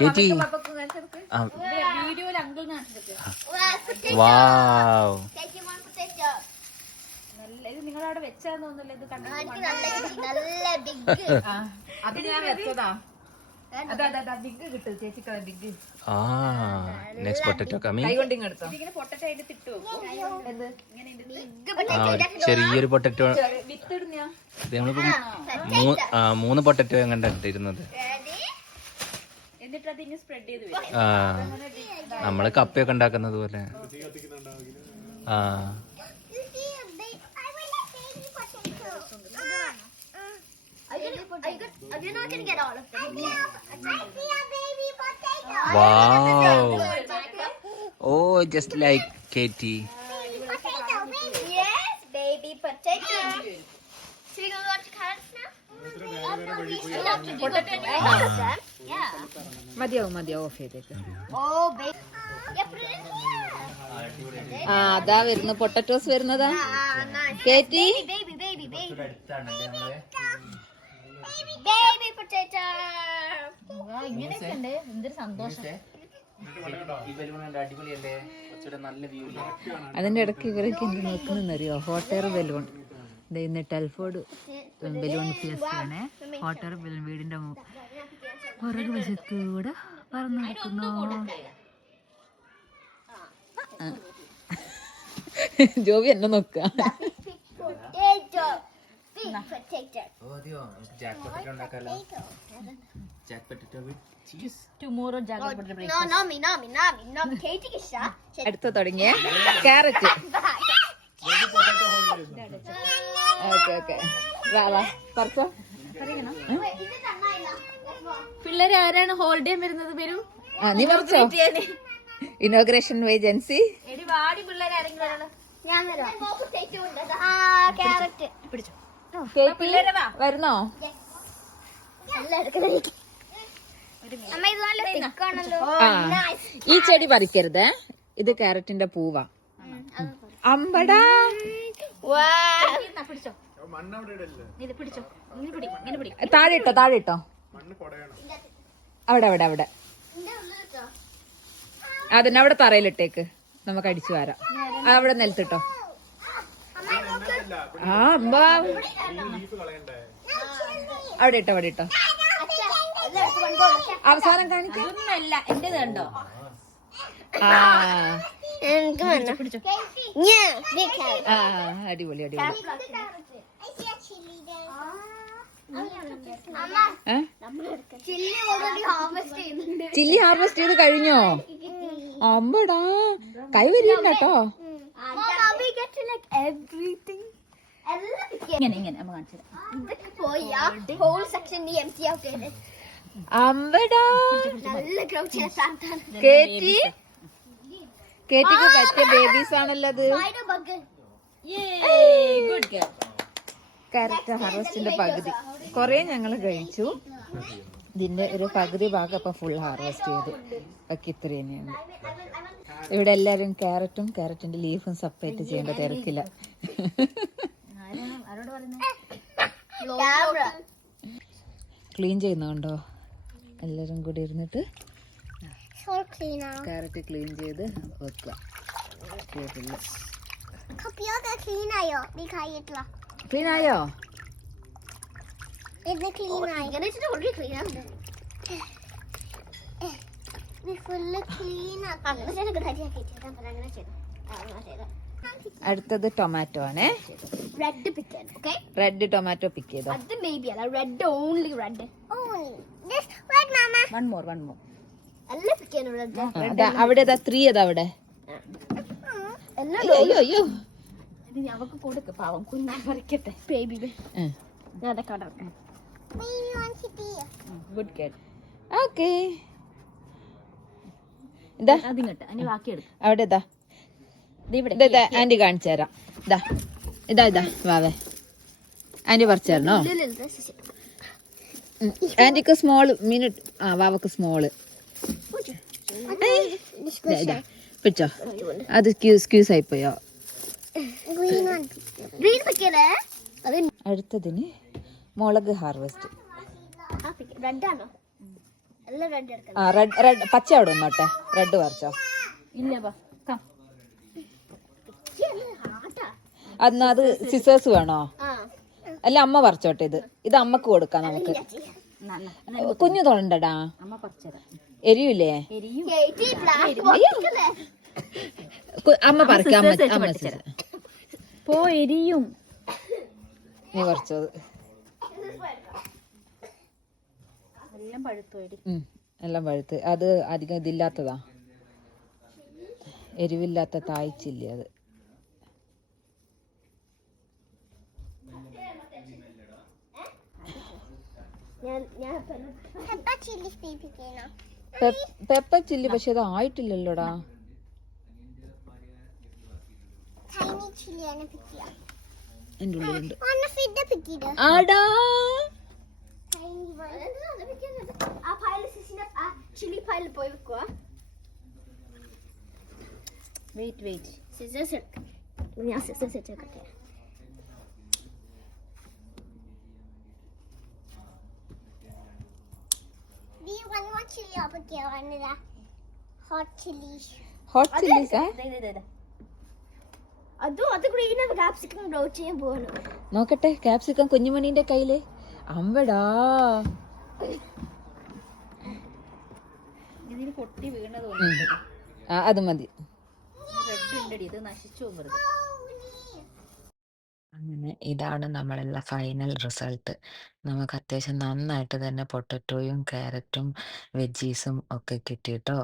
ചേച്ചി വാവ് നിങ്ങളവിടെ വെച്ചാന്ന് തോന്നുന്നില്ല ഇത് അത് ഞാൻ വെച്ചതാ. ബിഗ് കിട്ടും ചേച്ചിക്ക് ബിഗ്. Next potato coming. കൈ കൊണ്ട് ഇങ്ങെടുത്തോ. ഇതിങ്ങനെ പൊട്ടറ്റോ അതിന്റെ തിട്ട് വെക്കും. ചെറിയൊരു പൊട്ടറ്റോ. വിത്തിടുന്ന നമ്മളിപ്പോ 3 പൊട്ടറ്റോ എങ്ങാണ്ട് ഇട്ടിരുന്നത്. എന്നിട്ട് അതിന് സ്പ്രെഡ് ചെയ്ത് വരും. നമ്മള് കപ്പയൊക്കെ ഉണ്ടാക്കുന്നത് പോലെ. You're not gonna get all of them. I see a baby potato. Wow. Oh, just like Katie. Baby potato, baby. Yes, baby potato. Should we go watch carrots now? Yeah. മതിയാവും of ചെയ്തേക്ക്. Oh, baby. Yeah, put it in here. അതാ വരുന്നു potatoes വരുന്നതാ. Nice. കേറ്റി Baby potato. ഇങ്ങനെയൊക്കെ ഉണ്ട്. എന്തൊരു സന്തോഷം. അതിന്റെ ഇടയ്ക്ക് ഇവരൊക്കെ എന്ത് നോക്കുന്നറിയോ? Hot air balloon. ഇന്ന് ടെൽഫോർഡ് ബലൂൺ പ്ലസ് ആണ്. ഹോട്ട് എയർ ബലൂൺ വീടിന്റെ പുറകു വശത്തൂടെ പറന്നു നടക്കുന്നു. ജോബി എന്നെ നോക്ക. അടുത്ത തുടങ്ങിയ ക്യാരറ്റ്. പിള്ളേര് ആരാണ് ഹോളിഡേ വരുന്നത്? വരൂ. നീ പറിച്ചോ? Inauguration agency. വരുന്നോ? ഈ ചെടി പറിക്കരുത്. ഇത് ക്യാരറ്റിന്റെ പൂവാ. അമ്പടാ. താഴെ ഇട്ടോ. അവിടെ അതിന് അവിടെ തറയിലിട്ടേക്ക്. നമുക്ക് അടിച്ചു വരാം. അവിടെ നിലത്തിട്ടോ. അവിടെ ഇട്ടോ. അവസാനം കാണിക്കല്ല. എന്റേത് കണ്ടോ? അടിപൊളി. ചില്ലി ഹാർവെസ്റ്റ് ചെയ്ത് കഴിഞ്ഞോ? അമ്പടാ, കൈ വരികണ്ട കേട്ടോ. അമ്പടാ, കേറ്റിക്ക് പറ്റിയ ബേബീസ് ആണല്ലോ അത്. ക്യാരറ്റ് ഹാർവെസ്റ്റിന്റെ പകുതി കൊറേ ഞങ്ങള് കഴിച്ചു. ഇതിന്റെ ഒരു പകുതി ഭാഗം ഇപ്പൊ ഫുൾ ഹാർവെസ്റ്റ് ചെയ്തു. ബാക്കി ഇത്ര തന്നെയാണ്. ഇവിടെ എല്ലാരും ക്യാരറ്റിന്റെ ലീഫും സെപ്പറേറ്റ് ചെയ്യേണ്ട തിരക്കില്ല. ക്ലീൻ ചെയ്യുന്നുണ്ടോ? എല്ലാരും കൂടി ഇരുന്നിട്ട് ക്യാരറ്റ് ക്ലീൻ ചെയ്ത് വെക്കുക. ക്ലീൻ ആയോ? അടുത്തത് ടൊമാറ്റോ ആണേ. റെഡ് ടൊമാറ്റോ പിക്ക് ചെയ്തോ. അവിടെ 3 അതാ അവിടെ. അയ്യോ അവക്ക് കൊടുക്ക, പാവം കുഞ്ഞാ പറിക്കട്ടെ. ഗുഡ് കേട്ട്. ഓക്കേ, അവിടെ ആന്റി കാണിച്ചു തരാം. ഇതാ വാവേ, ആന്റി പറിച്ചു തരണോ? ആന്റിക്ക് സ്മോള് മിനിറ്റ്. വാവക്ക് സ്മോള് പിടിച്ചോ. അത് സ്ക്യൂസ് ആയിപ്പോയോ? അടുത്തതിന് മുളക് ഹാർവെസ്റ്റ്. എല്ലാം റെഡ് എടുക്കണം. ആ റെഡ് റെഡ് പച്ച അവിടെ നിന്നോട്ടെ, റെഡ് പറിച്ചോ. അന്ന് അത് സിസേഴ്സ് വേണോ? അല്ല അമ്മ പറിച്ചോട്ടെ. ഇത് അമ്മക്ക് കൊടുക്കാം നമുക്ക്. കുഞ്ഞു തോണ്ടടാ, എരിയില്ലേ? അമ്മ പറിക്കാം. അമ്മ പോ എരിയും. നീ പറിച്ചത് എല്ലാം പഴുത്ത്. അത് അധികം ഇതില്ലാത്തതാ, എരിവില്ലാത്ത തായ്ച്ചില്ലേ അത്. പെപ്പർ ചില്ലി, പക്ഷെ അത് ആയിട്ടില്ലല്ലോടാ. എന്റെ ഉള്ളിലുണ്ട്. ആടാ വെയിറ്റ് ഞാൻ scissors വെച്ചേക്കട്ടെ. Do you want more chili up here under the hot chilies? Hot chillies അത് ഗ്രീൻ ക്യാപ്സിക്കം ബ്രോ ചെയ്യാൻ പോകണം. നോക്കട്ടെ. ക്യാപ്സിക്കം കുഞ്ഞുമണീന്റെ കയ്യില്. അമ്പടാ, ഇതിന് പൊട്ടി വീണത് അത് മതി. റെഡ് ഉണ്ടടി, ഇത് നശിച്ചു പോകുന്നത്. അങ്ങനെ ഇതാണ് നമ്മളുള്ള ഫൈനൽ റിസൾട്ട്. നമുക്ക് അത്യാവശ്യം നന്നായിട്ട് തന്നെ പൊട്ടറ്റോയും ക്യാരറ്റും വെജീസും ഒക്കെ കിട്ടിയിട്ടോ.